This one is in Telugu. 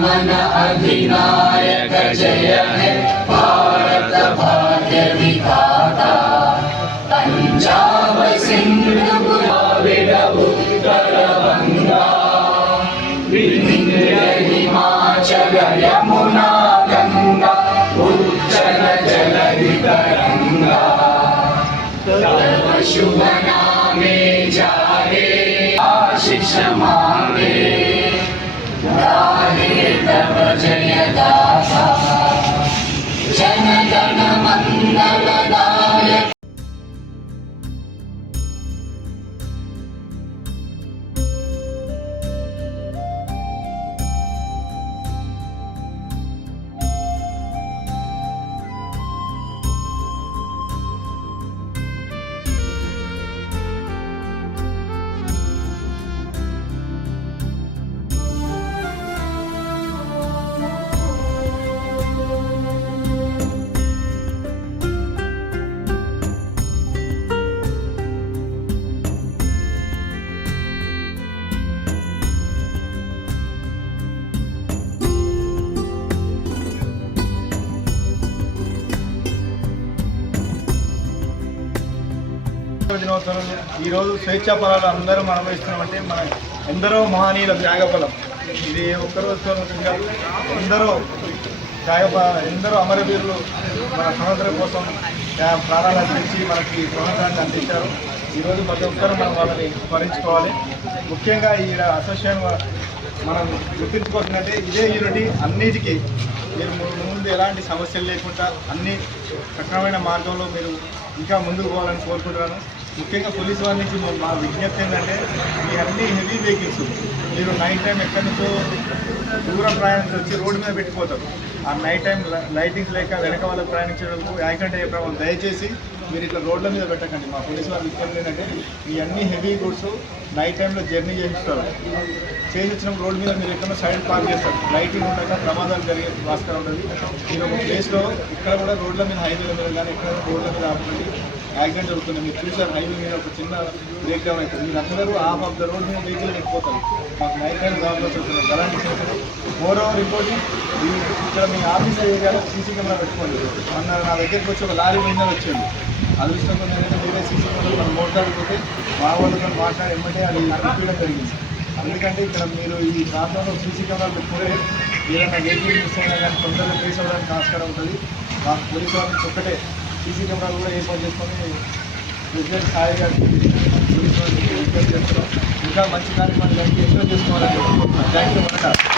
मन अधिनायक जय है भारत भाग्य विधाता। पंजाब सिंध द्राविड उत्तर गंगा विंध्य हिमाचल यमुना गंगा उज्जल जलधि तरंगा। तव शुभ नामे जागे आशीष मांगे गाहे तव जय गाथा। जन गण मंगलदायक। దినోత్సవం ఈరోజు స్వేచ్ఛా ఫలాలు అందరం అనుభవిస్తున్నామంటే మన ఎందరో మహనీయుల త్యాగఫలం. ఇది ఒక్కరోజుతో ఎందరో అమరవీరులు మన స్వాతంత్రం కోసం ప్రాణాలు అందించి మనకి స్వాతంత్రాన్ని అందించారు. ఈరోజు ప్రతి ఒక్కరూ మనం వాళ్ళని స్మరించుకోవాలి. ముఖ్యంగా ఈ అసోసియేషన్ మనం గుర్తించుకోవాల్సిందంటే ఇదే యూనిటీ. అన్నిటికీ మీరు ముందు ఎలాంటి సమస్యలు లేకుండా అన్ని సక్రమమైన మార్గంలో మీరు ఇంకా ముందుకు పోవాలని కోరుకుంటున్నాను. ముఖ్యంగా పోలీసు వారి నుంచి మా విజ్ఞప్తి ఏంటంటే ఈ అన్ని హెవీ వెహికల్స్ మీరు నైట్ టైం ఎక్కడి నుంచో దూరం ప్రయాణించి వచ్చి రోడ్డు మీద పెట్టిపోతారు. ఆ నైట్ టైం లైటింగ్స్ లేక వెనక వాళ్ళకి ప్రయాణించడానికి యాక్సిడెంట్ అయ్యే ప్రభావం. దయచేసి మీరు ఇట్లా రోడ్ల మీద పెట్టకండి. మా పోలీసు వారి విజ్ఞప్తి ఏంటంటే ఈ అన్ని హెవీ గూడ్స్ నైట్ టైంలో జర్నీ చేసిస్తారు. చేసి వచ్చినప్పుడు రోడ్డు మీద మీరు ఎక్కడో సైడ్ పార్క్ చేస్తారు. లైటింగ్ ఉండక ప్రమాదాలు జరిగే ఆస్కారం ఉంటుంది. మీరు ఒక ప్లేస్లో ఇక్కడ కూడా రోడ్ల మీద హైవేల మీద కానీ ఎక్కడ రోడ్ల మీద ఆపండి. యాక్సిడెంట్ జరుగుతుంది. మీరు చూసారు హైవే మీద ఒక చిన్న బ్రేక్ డౌన్ అవుతుంది. మీరు అందరూ ఆఫ్ ఆఫ్ ద రోడ్ మీద వెహికల్ వెళ్ళిపోతారు. మాకు నైట్ టైం జాబ్లోకి వస్తుంది. అలాంటి చేశారు. మోర్ ఓవర్ ఇంకోటి ఇక్కడ మీ ఆఫీస్ ఏరియాలో సీసీ కెమెరా పెట్టుకోండి. మొన్న నా దగ్గరికి వచ్చి ఒక లారీ మీద వచ్చింది. అదృష్టంతో నేనైతే వేరే సీసీ కెమెరా మనం మోటాడిపోతే మా వాళ్ళతో మాట్లాడి ఏమంటే అది చూపించడం జరిగింది. ఎందుకంటే ఇక్కడ మీరు ఈ ప్రాంతంలో సీసీ కెమెరాలు పెట్టుకుంటే ఏదైనా వెహికల్ మిస్ అయినా కానీ తొందరగా ట్రేస్ అవ్వడానికి ఆస్కారం ఉంటుంది. మాకు పోలీసు వాళ్ళకి ఒక్కటే సీసీ కెమెరాలు కూడా ఏర్పాటు చేసుకొని ప్రెసిడెంట్ సాయి గారికి పోలీసు వాళ్ళకి రిక్వెస్ట్ చేస్తున్నాం. ఇంకా మంచి కార్యక్రమాలు ఎంతో చేసుకోవాలని థ్యాంక్ యూ.